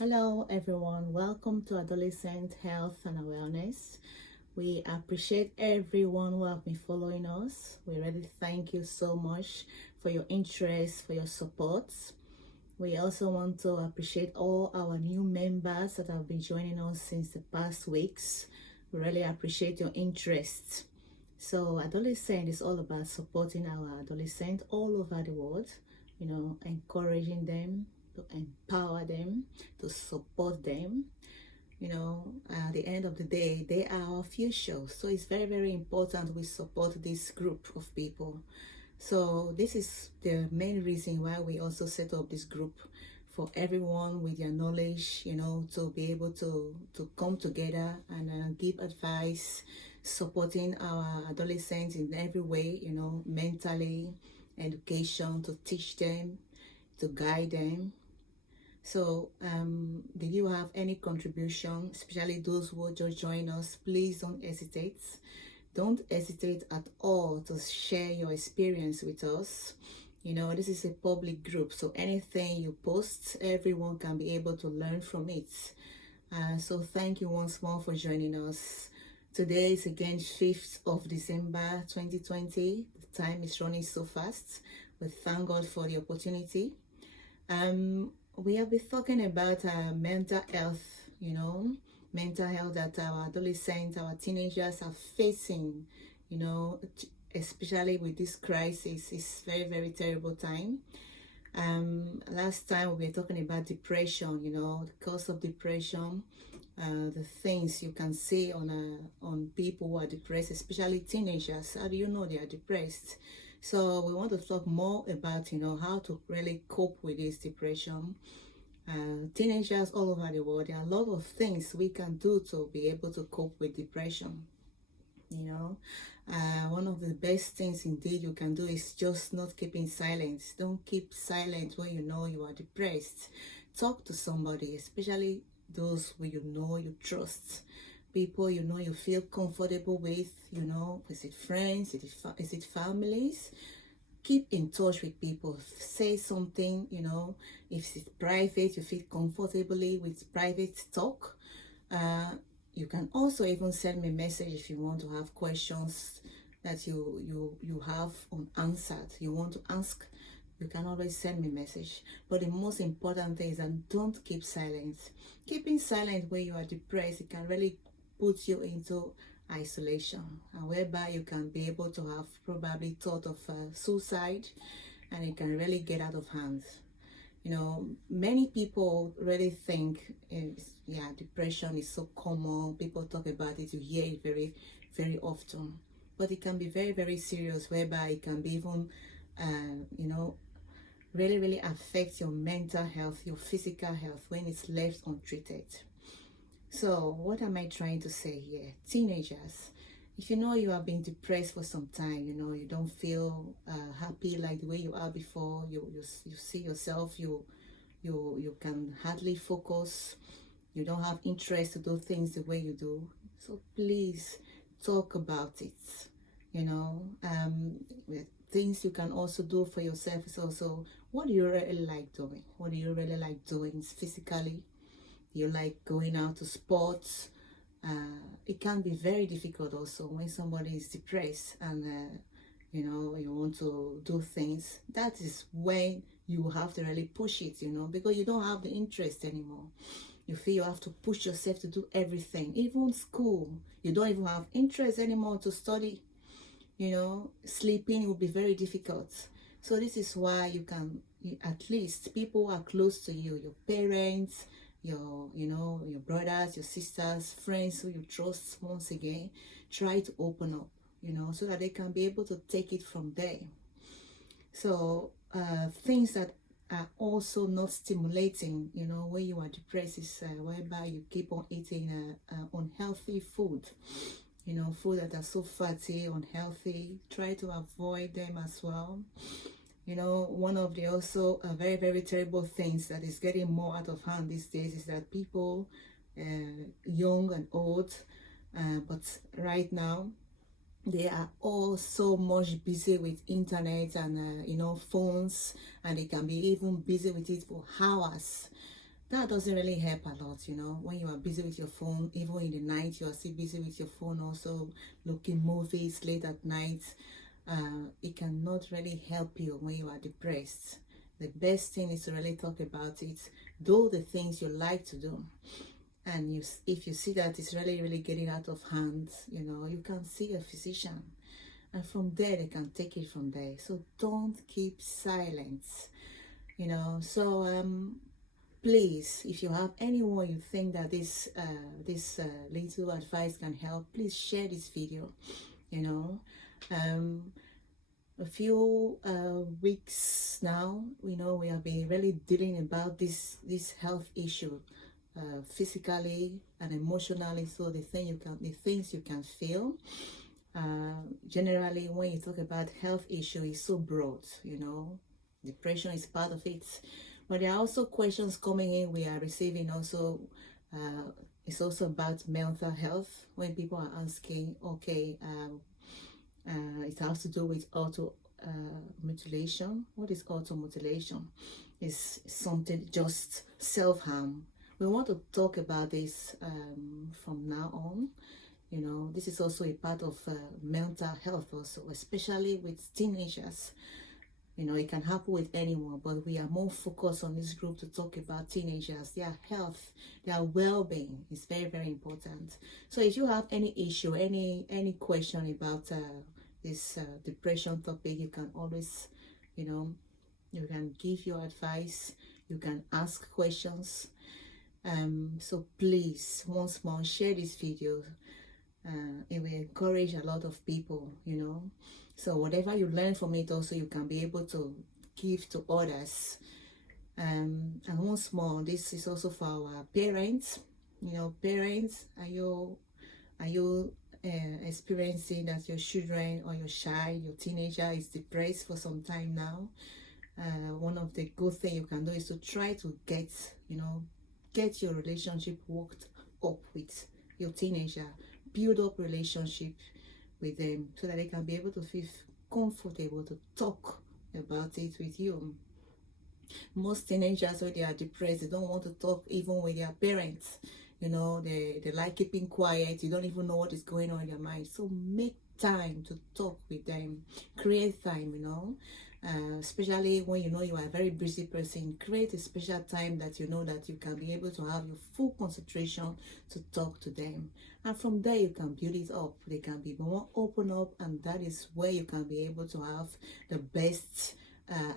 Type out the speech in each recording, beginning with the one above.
Hello, everyone. Welcome to Adolescent Health and Awareness. We appreciate everyone who have been following us. We really thank you so much for your interest, for your support. We also want to appreciate all our new members that have been joining us since the past weeks. We really appreciate your interest. So, Adolescent is all about supporting our adolescents all over the world, encouraging them, to empower them, to support them. At the end of the day, they are our future. So, it's very, very important we support this group of people. So, this is the main reason why we also set up this group for everyone with their knowledge, to be able to come together and give advice, supporting our adolescents in every way, mentally, education, to teach them, to guide them. So, did you have any contribution, especially those who just join us? Please don't hesitate. Don't hesitate at all to share your experience with us. This is a public group, so anything you post, everyone can be able to learn from it. So thank you once more for joining us. Today is again 5th of December 2020. The time is running so fast. We thank God for the opportunity. We have been talking about mental health, mental health that our adolescents, our teenagers are facing, especially with this crisis. It's very, very terrible time. Last time we were talking about depression, the cause of depression, the things you can see on people who are depressed, especially teenagers. How do you know they are depressed? So we want to talk more about, how to really cope with this depression. Teenagers all over the world, there are a lot of things we can do to be able to cope with depression. One of the best things indeed you can do is just not keeping silent. Don't keep silent when you know you are depressed. Talk to somebody, especially those who you trust, people you feel comfortable with. Is it friends, is it families? Keep in touch with people. Say something, if it's private, you feel comfortably with private talk. You can also even send me a message if you want to have questions that you have unanswered, you want to ask. You can always send me a message. But the most important thing is that don't keep silent. Keeping silent when you are depressed, it can really put you into isolation, and whereby you can be able to have probably thought of suicide, and it can really get out of hand. Many people really think depression is so common. People talk about it, you hear it very, very often, but it can be very, very serious, whereby it can be even really, really affect your mental health, your physical health, when it's left untreated. So what am I trying to say here? Teenagers, if you have been depressed for some time, you don't feel happy like the way you are before, you see yourself, you can hardly focus, you don't have interest to do things the way you do. So please talk about it. Things you can also do for yourself is also, what do you really like doing? What do you really like doing physically? You like going out to sports? It can be very difficult also when somebody is depressed and you want to do things. That is when you have to really push it, because you don't have the interest anymore. You feel you have to push yourself to do everything. Even school, you don't even have interest anymore to study. Sleeping will be very difficult. So this is why at least people who are close to you, your parents, your brothers, your sisters, friends who you trust, once again, try to open up, so that they can be able to take it from there. So things that are also not stimulating, when you are depressed, is whereby you keep on eating unhealthy food. Food that are so fatty, unhealthy. Try to avoid them as well. One of the also very, very terrible things that is getting more out of hand these days is that people, young and old, but right now, they are all so much busy with internet and phones, and they can be even busy with it for hours. that doesn't really help a lot, you know. When you are busy with your phone, even in the night, you are still busy with your phone, also looking movies late at night. It cannot really help you when you are depressed. The best thing is to really talk about it, do the things you like to do. And if you see that it's really getting out of hand, you know, you can see a physician, and from there they can take it from there. So don't keep silent, you know. So please, if you have anyone you think that this little advice can help, please share this video, you know. A few weeks now, you know, we have been really dealing about this health issue, physically and emotionally. So the things you can feel, generally when you talk about health issue, is so broad, you know. Depression is part of it, but there are also questions coming in we are receiving also. It's also about mental health, when people are asking, okay, it has to do with auto mutilation. What is auto mutilation? Is something just self-harm. We want to talk about this from now on. You know, this is also a part of mental health also, especially with teenagers. You know, it can happen with anyone, but we are more focused on this group to talk about teenagers. Their health, their well-being is very important. So if you have any issue, any question about this depression topic, you can always, you know, you can give your advice, you can ask questions. So please, once more, share this video. It will encourage a lot of people, you know. So whatever you learn from it, also you can be able to give to others. And once more, this is also for our parents. You know, parents, are you experiencing that your children or your child, your teenager is depressed for some time now? One of the good things you can do is to try to get your relationship worked up with your teenager. Build up relationship with them so that they can be able to feel comfortable to talk about it with you. Most teenagers, when they are depressed, they don't want to talk even with their parents. You know, they like keeping quiet. You don't even know what is going on in their mind. So make time to talk with them. Create time, you know. Especially when you know you are a very busy person, create a special time that you know that you can be able to have your full concentration to talk to them, and from there you can build it up. They can be more open up, and that is where you can be able to have the best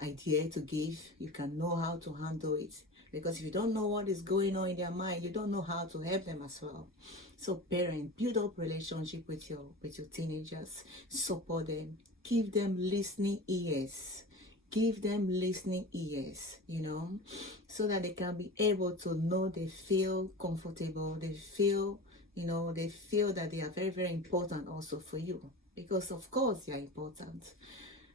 idea to give. You can know how to handle it, because if you don't know what is going on in their mind, you don't know how to help them as well. So parents, build up relationship with your teenagers, support them, give them listening ears. Give them listening ears, you know, so that they can be able to know they feel comfortable, they feel, you know, they feel that they are very important also for you, because of course they are important.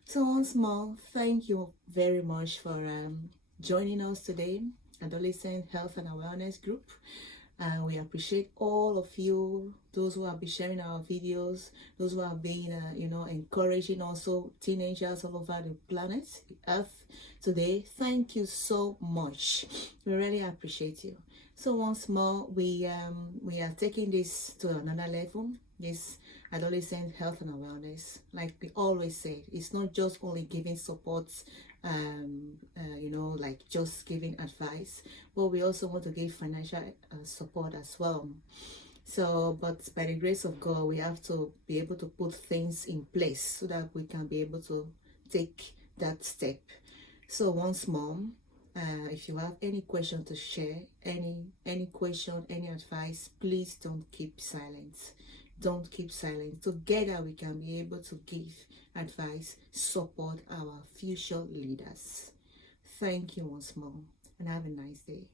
So once more, thank you very much for joining us today, Adolescent Health and Awareness Group. We appreciate all of you, those who have been sharing our videos, those who have been, you know, encouraging also teenagers all over the planet, Earth today. Thank you so much. We really appreciate you. So once more, we are taking this to another level. This adolescent health and awareness, like we always say, it's not just only giving support, you know, like just giving advice, but we also want to give financial support as well. So, but by the grace of God, we have to be able to put things in place so that we can be able to take that step. So once more, if you have any question to share, any question, any advice, please don't keep silent. Don't keep silent. Together we can be able to give advice, support our future leaders. Thank you once more, and have a nice day.